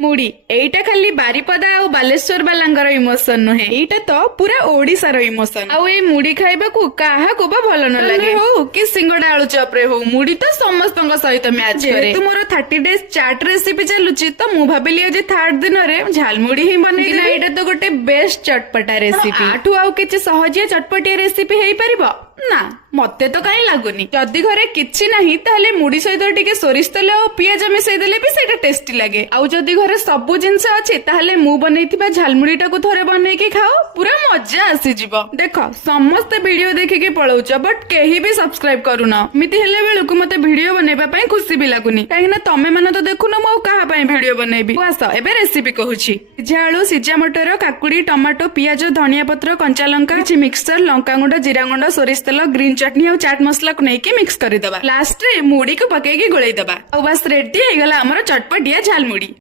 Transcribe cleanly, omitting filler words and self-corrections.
मुड़ी एटा खाली बारिपदा आ बालेश्वर बालांगर इमोशन नुहे एटा तो पूरा ओडिशार इमोशन आ ए मुड़ी खाइबा को काहा को बा भलो न लागे हो कि सिंगडा आलू चप रे हो मुड़ी तो समस्तଙ୍କ सहित मैच करे तू मोर 30 डेज चाट रेसिपी चलुची तो मु भाबिली जे थर्ड दिन रे झालमुड़ी ही बनै ना एटा तो गोटे बेस्ट चटपटा रेसिपी आठू आउ किछि सहजिया चटपटिया रेसिपी हेई परिबो ना मते तो कहीं लगुनी जदि घरे किछि नहीं ताहले मुड़ी सहित टिके सोरिष तेल और पियाज मिसई देले भी सेटा टेस्टी लागे आउ जदि घरे सब जिंस अछि ताहले मु बनैथिबा झालमुड़ीटा को थरे बनै के खाओ पूरा मजा आसी जिवो देखो समस्त वीडियो देखि के पळौछ बट केही भी सब्सक्राइब करूना मिति हेले बेलकु मते वीडियो बनेबा पई खुशी भी लागुनी काहे ना तमे माने तो देखुनो मो काहा पई वीडियो बनेबी आस एबे रेसिपी कहूची झाळू सिजा मटर काकुड़ी टमाटो पियाज धनिया पत्र कंचा लंका किछि मिक्सचर लंका गुंड जीरा गुंड सोरिष तेल ग्रीन चटनी और चाट मसला को नहीं मिक्स कर दबा लास्ट रे मुड़ी को पकेगी गोलाई दबा और बस रेडी हो गला हमर चटपटिया झालमुड़ी।